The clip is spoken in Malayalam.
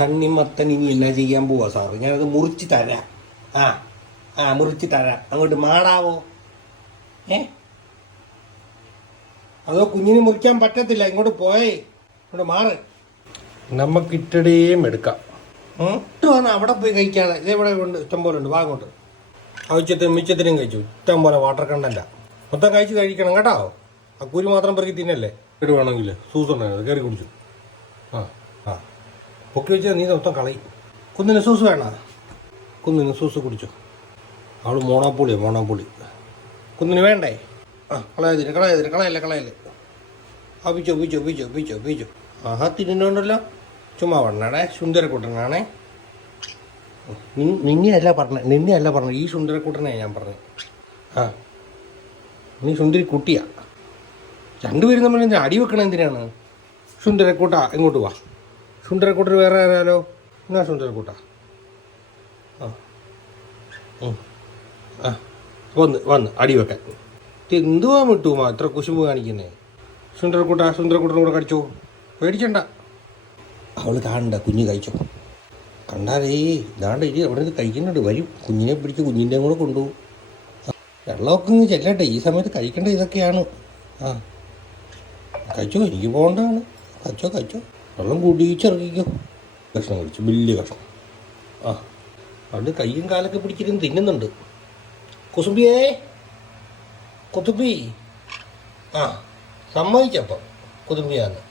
തണ്ണിമത്തൻ ഇനി എന്നാ ചെയ്യാൻ പോവാ സാറ്. ഞാനത് മുറിച്ച് തരാം. ആ ആ മുറിച്ച് തരാം. അങ്ങോട്ട് മാടാവോ ഏ? അതോ കുഞ്ഞിന് മുറിക്കാൻ പറ്റത്തില്ല. ഇങ്ങോട്ട് പോയേ. ഇങ്ങോട്ട് മാറ്. നമുക്ക് ഇട്ടടേയും എടുക്കാം വന്ന് അവിടെ പോയി കഴിക്കാതെ. ഇതെവിടെ ഉണ്ട് ഇഷ്ടം പോലെ ഉണ്ട്. വാങ്ങോട്ട് ആവശ്യത്തിന് മിച്ചത്തിനും കഴിച്ചു. ഇഷ്ടം പോലെ വാട്ടർ കണ്ടല്ല മൊത്തം കഴിച്ച് കഴിക്കണം കേട്ടോ. ആ കുരു മാത്രം പെറുക്കി തിന്നല്ലേ? ഇടുവാണെങ്കിൽ വേണമെങ്കിൽ സൂസ് ഉണ്ടായിരുന്നു കയറി കുടിച്ചു. ആ ആ. പൊക്കി വെച്ചാൽ നീ മൊത്തം കളയും കുന്നിന് സൂസ് വേണ? കുന്നിന് സൂസ് കുടിച്ചു. അവൾ മോണാപ്പൊളിയാ മോണാപ്പൊളി കുന്നിന് വേണ്ടേ? ആ കളയാതിരി കളയാതിരി കളയല്ലേ കളയല്ലേ. ആ പിച്ചോ പിച്ചോ പിച്ചോ പിച്ചോ പിച്ചോ. ആഹാ തിരിഞ്ഞോണ്ടല്ലോ ചുമ്മാ പറഞ്ഞാടേ സുന്ദരക്കുട്ടനാണേ. നിന്നെയല്ല പറഞ്ഞ നിന്നെയല്ല പറഞ്ഞ ഈ സുന്ദരക്കുട്ടനെ ഞാൻ പറഞ്ഞത് ആ നീ സുന്ദരി കുട്ടിയാ. രണ്ടുപേരും നമ്മൾ അടി വെക്കണ എന്തിനാണ്? സുന്ദരക്കൂട്ട ഇങ്ങോട്ട് വാ. സുന്ദരക്കൂട്ടർ വേറെ ആരാലോ? എന്നാ സുന്ദരക്കൂട്ട ആ. ആ. വന്ന് വന്ന് അടി വെക്കാൻ. ഇത് എന്തുവാ വിട്ടുമാ ഇത്ര കുശുമ്പ് കാണിക്കുന്നേ. സുന്ദരക്കൂട്ട സുന്ദരക്കൂട്ടനും കൂടെ കടിച്ചോ? പേടിച്ചണ്ട. അവൾ കാണണ്ട കുഞ്ഞ് കഴിച്ചോ. കണ്ടാലേ ഇതാണ്ട് ഇരി അവിടെ നിന്ന് കഴിക്കുന്നുണ്ട് വരും കുഞ്ഞിനെ പിടിച്ച് കുഞ്ഞിന്റെ കൂടെ കൊണ്ടുപോകും. വെള്ളമൊക്കെ ഇങ്ങ് ചെല്ലട്ടെ. ഈ സമയത്ത് കഴിക്കേണ്ട ഇതൊക്കെയാണ്. ആ. കഴിച്ചോ എനിക്ക് പോകേണ്ടതാണ്. കഴിച്ചോ കഴിച്ചോ. വെള്ളം കുടിച്ചിറക്കിക്കോ കഷ്ണം കുടിച്ചു വലിയ കഷ്ണം. ആ അവിടെ കയ്യും കാലൊക്കെ പിടിച്ചിരുന്ന് തിന്നുന്നുണ്ട്. കുസുമ്പിയേ കുത്തുമ്പി. ആ സമ്മതിച്ചപ്പം കുതുമ്പിയാന്ന്